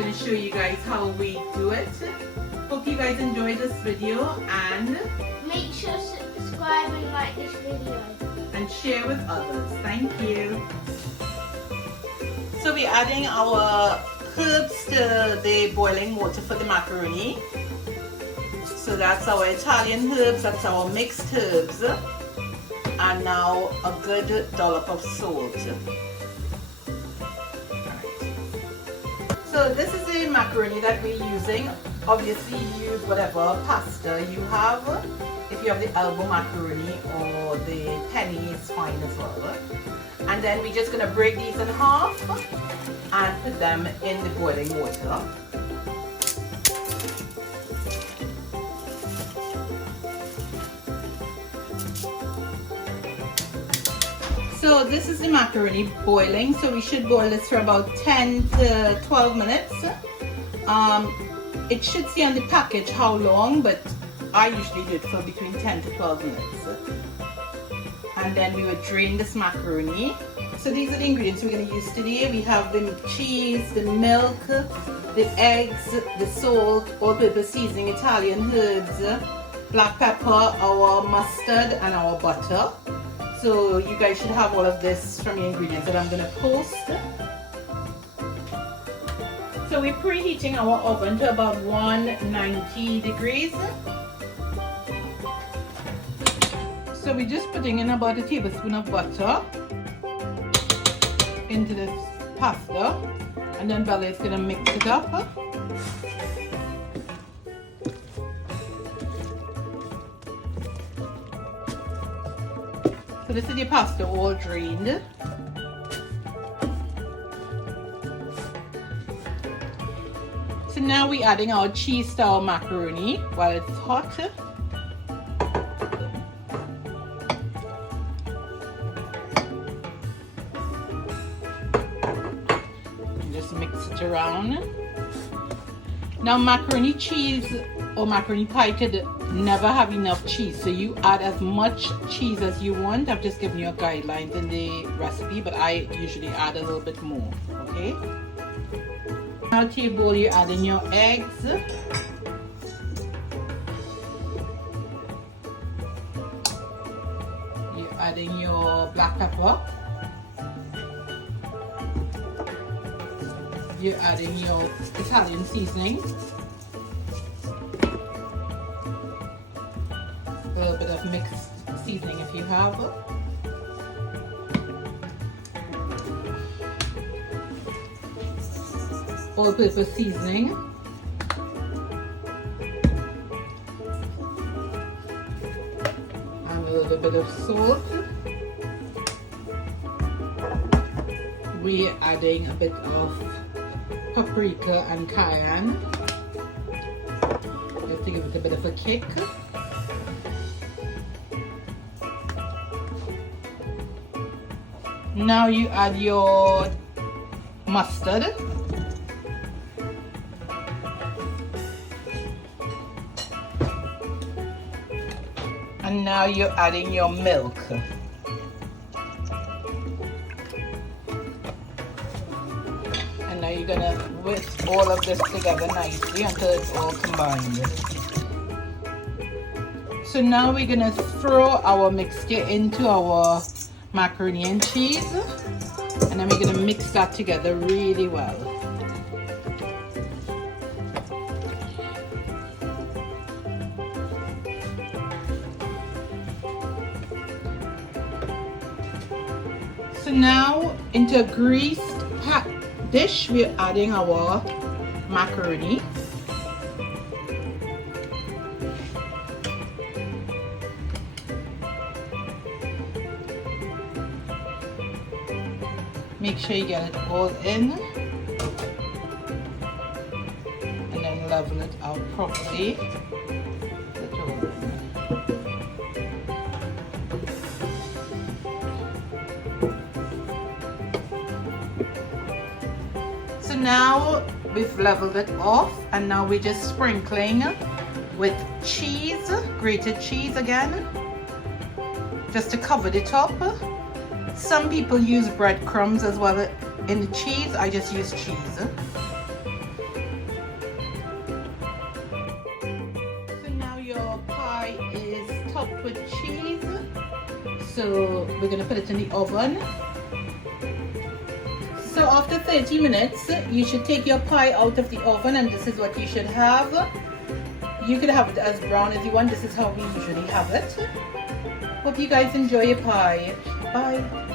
going to show you guys how we do it. Hope you guys enjoyed this video, and make sure to subscribe and like this video. And share with others. Thank you. So we're adding our herbs to the boiling water for the macaroni. So that's our Italian herbs, that's our mixed herbs, and now a good dollop of salt. So this is the macaroni that we're using. Obviously you use whatever pasta you have. If you have the elbow macaroni or the penny, is fine as well. And then we're just going to break these in half and put them in the boiling water. So this is the macaroni boiling, so we should boil this for about 10 to 12 minutes. It should say on the package how long, but I usually do it for between 10 to 12 minutes. And then we would drain this macaroni. So these are the ingredients we're going to use today. We have the cheese, the milk, the eggs, the salt, all-purpose seasoning, Italian herbs, black pepper, our mustard, and our butter. So you guys should have all of this from the ingredients that I'm going to post. So we're preheating our oven to about 190 degrees. So we're just putting in about a tablespoon of butter into this pasta, and then Bella is going to mix it up. So this is the pasta all drained. So now we're adding our cheese style macaroni while it's hot. Just mix it around. Now macaroni cheese or macaroni pie could never have enough cheese, so you add as much cheese as you want. I've just given you a guidelines in the recipe, but I usually add a little bit more. Okay, now to your bowl you're adding your eggs, you're adding your black pepper, you're adding your Italian seasoning, a little bit of mixed seasoning if you have. All-purpose seasoning. And a little bit of salt. We're adding a bit of paprika and cayenne, just to give it a bit of a kick. Now you add your mustard, and now you're adding your milk. And now you're gonna whisk all of this together nicely until it's all combined. So now we're gonna throw our mixture into our macaroni and cheese, and then we're going to mix that together really well. So now into a greased dish we're adding our macaroni. Make sure you get it all in, and then level it out properly. So now we've leveled it off, and now we're just sprinkling with cheese, grated cheese again, just to cover the top. Some people use breadcrumbs as well in the cheese. I just use cheese. pie is topped with cheese. So we're going to put it in the oven. So after 30 minutes, you should take your pie out of the oven, and this is what you should have. You could have it as brown as you want. This is how we usually have it. Hope you guys enjoy your pie. Bye.